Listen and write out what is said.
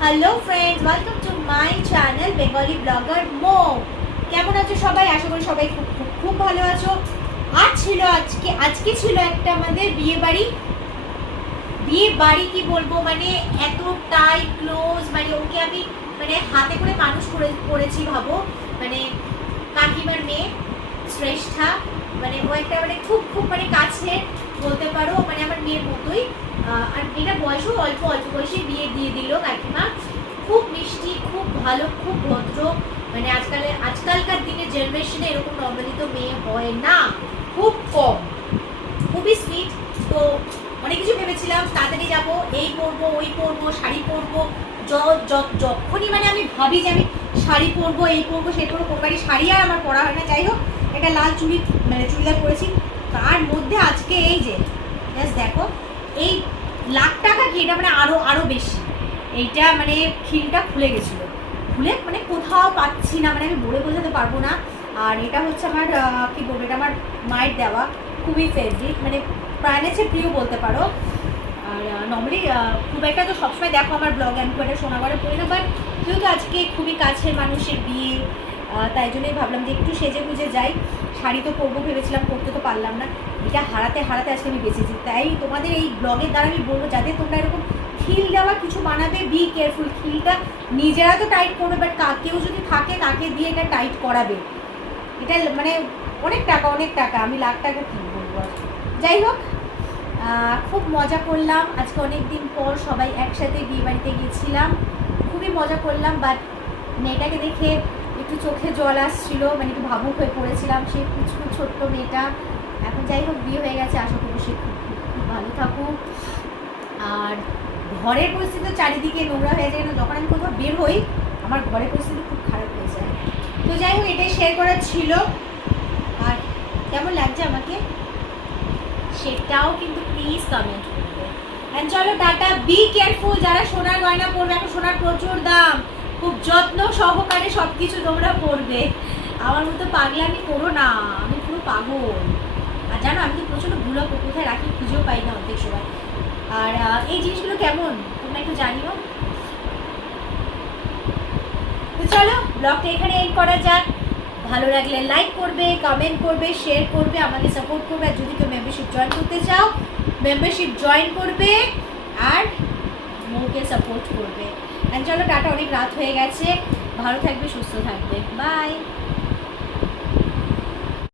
Hello friends, welcome to my channel Bengali blogger মো। কেমন আছো সবাই? আশা করি সবাই খুব খুব খুব ভালো আছো। আজকে ছিল একটা আমাদের বিয়ে বাড়ি কি বলবো, মানে এতটাই ক্লোজ, মানে ওকে আমি মানে হাতে করে মানুষ করেছি ভাবো। মানে কাকিমার মেয়ে শ্রেষ্ঠা, মানে ও একটা মানে খুব খুব মানে কাছে বলতে পারো, মানে আমার মেয়ের মতোই। আর মেয়েটা বয়সও অল্প অল্প বয়সে বিয়ে দিয়ে দিল কাকিমা। খুব মিষ্টি, খুব ভালো, খুব ভদ্র। মানে আজকালকার দিনে জেনারেশনে এরকম নর্মালি তো মেয়ে হয় না, খুব কম, খুবই সুইট। তো অনেক কিছু ভেবেছিলাম, তাড়াতাড়ি যাবো, এই পরবো, ওই পরবো, শাড়ি পরবো। যখনই মানে আমি ভাবি যে আমি শাড়ি পরবো, এই পরবো, সেই পরবো, কোনবারই শাড়ি আর আমার পরা হয় না। যাই হোক, একটা লাল চুড়িদার পরেছি। তার মধ্যে আজকে এই যে জাস্ট দেখো, এই লাখ টাকা কি, এটা মানে আরো বেশি। এইটা মানে খিলটা খুলে গেছিলো, খুলে মানে কোথাও পাচ্ছি না, মানে আমি বলে বোঝাতে পারবো না। আর এটা হচ্ছে আমার কি বলবো, এটা আমার মায়ের দেওয়া, খুবই ফেভারিট, মানে প্রাণের চেয়ে প্রিয় বলতে পারো। আর নর্মালি খুব একটা তো সবসময় দেখো আমার ব্লগে আমি খুব একটা সোনা করে পড়ি না, বাট যেহেতু আজকে খুবই কাছের মানুষের বিয়ে, তাই জন্যই ভাবলাম যে একটু সেজে গুজে যাই। শাড়ি তো পরবো ভেবেছিলাম, করতে তো পারলাম না। এটা হারাতে হারাতে আজকে আমি বেঁচেছি। তাই তোমাদের এই ব্লগের দ্বারা আমি বলবো, যাতে তোমরা এরকম খিল দেওয়া কিছু বানাবে, বি কেয়ারফুল। খিলটা নিজেরা তো টাইট করবে, বাট কেউ যদি থাকে তাকে দিয়ে এটা টাইট করাবে। এটা মানে অনেক টাকা, আমি লাখ টাকা কী বলবো। যাই হোক, খুব মজা করলাম আজকে, অনেক দিন পর সবাই একসাথে বিয়ে বাড়িতে গেছিলাম, খুবই মজা করলাম। বাট মেয়েটাকে দেখে একটু চোখে জল আসছিল, মানে একটু ভাবুক হয়ে পড়েছিলাম, সেই কুচকু ছোট্ট মেয়েটা। এখন যাই হোক, বিয়ে হয়ে গেছে, আশা করবো সে খুব খুব ভালো থাকুক। আর ঘরের পরিস্থিতি চারিদিকে নোংরা হয়ে যায়, যখন আমি কোথাও বের হই আমার ঘরের পরিস্থিতি খুব খারাপ হয়ে যায়। তো যাই হোক, এটাই শেয়ার করার ছিল। আর কেমন লাগছে আমাকে সেটাও কিন্তু প্লিজ কমেন্ট করবে। অ্যান্ড চলো টাটা, বি কেয়ারফুল। যারা সোনার গয়না পরবে, এখন সোনার প্রচুর দাম, খুব যত্ন সহকারে সব কিছু তোমরা পরবে। আমার মতো পাগলামি করো না, আমি পুরো পাগল। আর জানো, আমি তো প্রচণ্ড ভুল কোথায় রাখি খুঁজেও পাই না অর্ধেক সময়। আর এই জিনিসগুলো কেমন তোমরা একটু জানিও। তো চলো, ব্লগটা এখানে এন্ড করা যাক। ভালো লাগলে লাইক করবে, কমেন্ট করবে, শেয়ার করবে, আমাকে সাপোর্ট করবে। আর যদি কেউ মেম্বারশিপ জয়েন করতে চাও, মেম্বারশিপ জয়েন করবে আর মোকে সাপোর্ট করবে। অ্যান্ড চলো টাটা, অনেক রাত হয়ে গেছে, ভালো থাকবে, সুস্থ থাকবে, বাই।